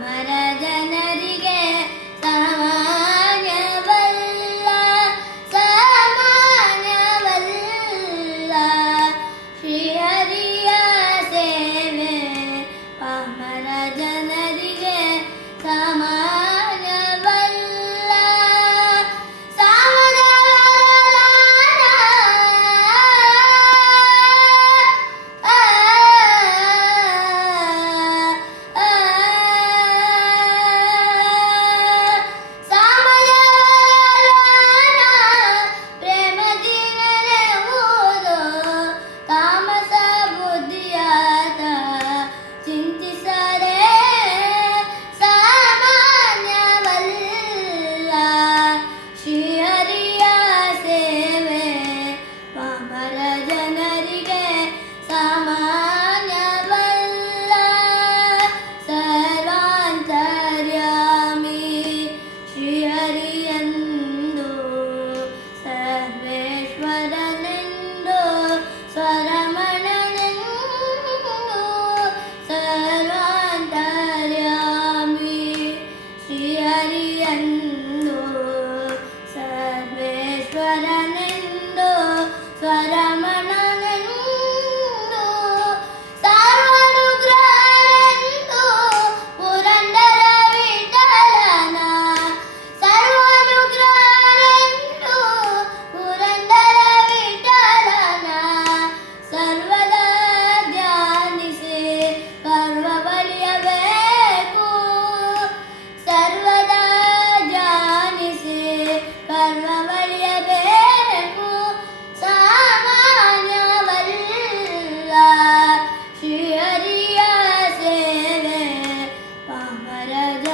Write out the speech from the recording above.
Mara. തന്ന ശരദ